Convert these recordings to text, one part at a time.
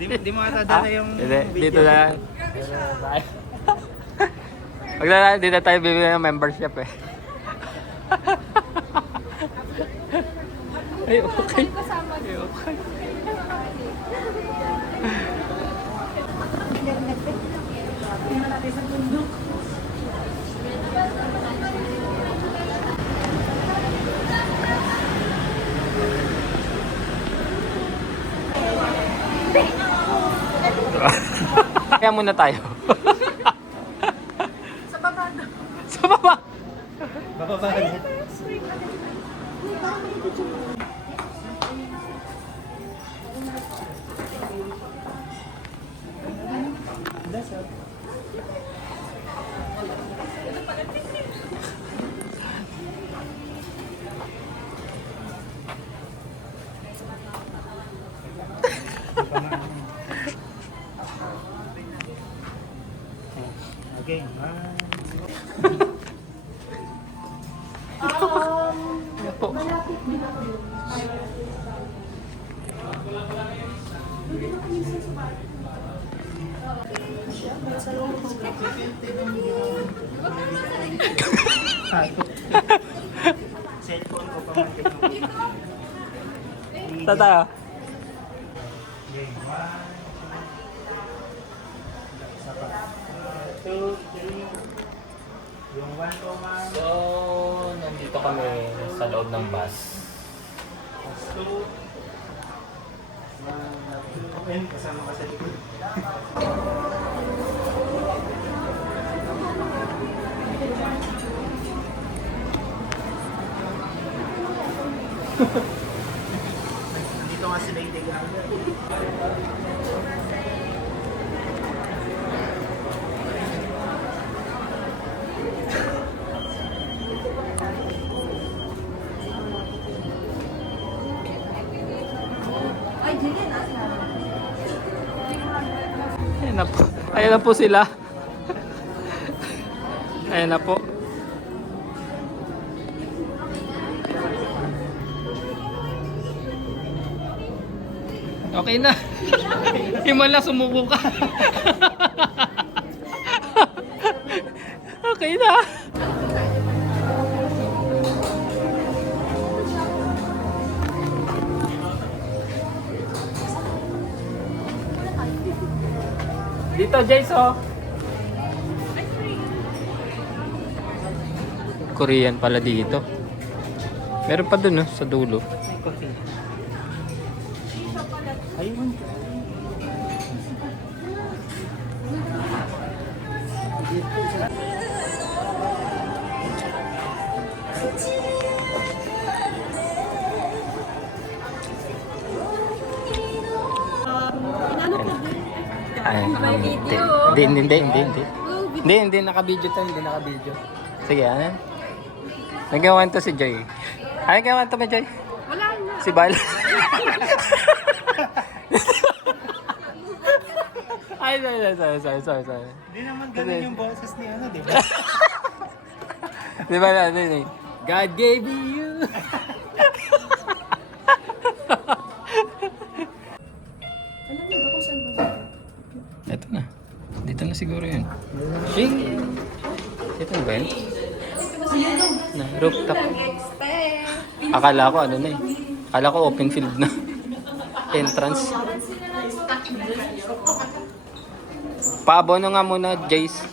Di mo atadala yung Dito na. Magdala, dito tayo bibili ng membership eh. Ay, okay. Ay, okay. Kaya muna tayo. Sa baba na. Sa baba. Bababa. Okay. Malapit din ako yun. Cellphone ko pa man. Tata. Okay. 1, 2, 3. Yung 1 to 1. So, nandito kami sa loob ng bus. 2. 1, 2. Kasama ka sa likod. Dito nga sila yung tigang. Ayan na po. Ayan na po sila. Ayan na po. Okay na. Himala, sumuko ka. Okay na. Dito, Jace, oh. Korean pala dito. Meron pa dun, oh, sa dulo. Ayun. Ay, hindi naka-video to, hindi naka-video. Sige, ano? Nagawan to si Joy. Ay, nagawan to ba, Joy? Wala na. Si Bal. Ay, sorry. Hindi naman ganun yung boses ni ano, di ba? Di ba na, ano yun eh? God gave you. Alam niyo ba kung saan ba? Ito na. Dito na siguro yun. Shing! Ito na ba yun? Na, rooftop. Akala ko ano na eh. Akala ko open field na. Entrance. Paabono nga muna, Jace.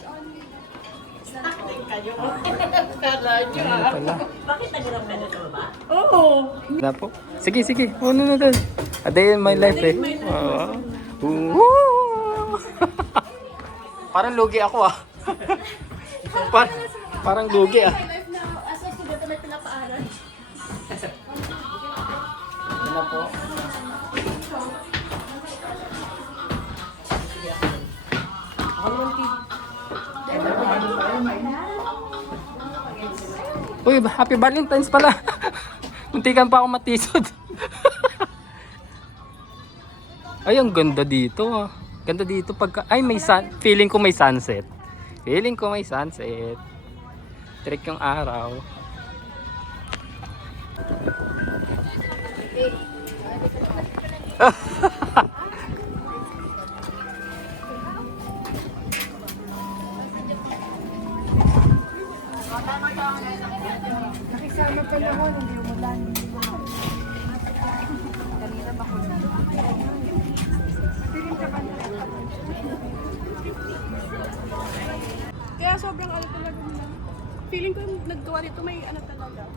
Ano pala? Bakit nagramdam na ito ba? Oo. Na po. Sige. Ano na doon? A day in my life eh. Parang lugi ako ah. Parang lugi ah. Life na as a student na may pinapaaral. Ano po? Uy, happy Valentine's pala. Muntikan pa ako matisod. Ay, ang ganda dito ah. Ganda dito pagka... Ay, may sun... Feeling ko may sunset. Trick yung araw. feeling ko yung naggawa nito may ano talaga.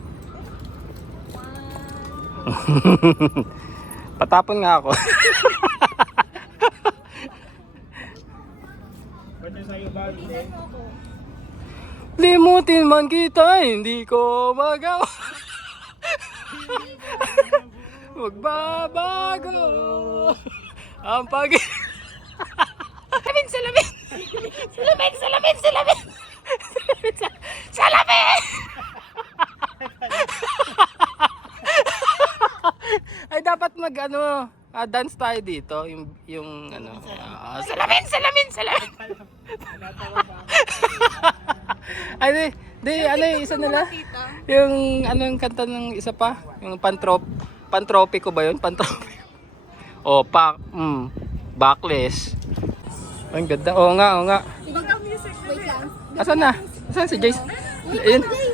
Patapon nga ako. Pwede sa'yo ba? Limutin man kita, hindi ko magawa. Magbabago ang pag... Salamin, salamin! Salamin, salamin, salamin! Salamin! Ay, dapat mag ano, dance tayo dito. Yung ano, salamin, salamin, salamin! Ay, di, ano yung isa nila? Yung, ano yung kanta ng isa pa? Yung pantropiko ba yun? Pantropiko. Oh, backless. Ang ganda. Oo nga, oo nga. Ibang ka music. Wait lang. Asan na? Asan si Jace? Ayun. Wait.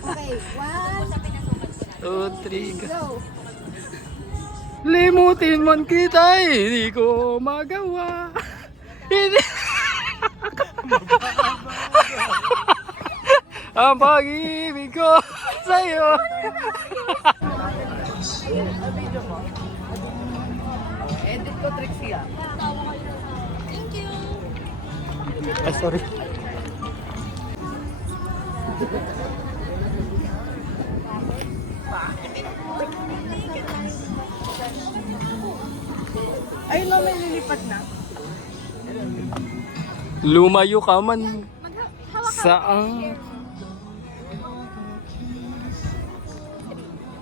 Okay, 1, 2, 3, go. limutin man kita, hindi ko magawa. Hindi. Ang pag-ibig ko sa'yo. Edit ko, Trixie ah. Thank you. Ay, sorry. Ay, no, may lilipat na. Lumayo ka man. Saan?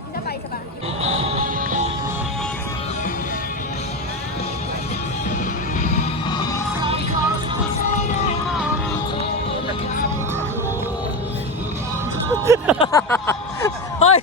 Isa pa, isa pa. Ay!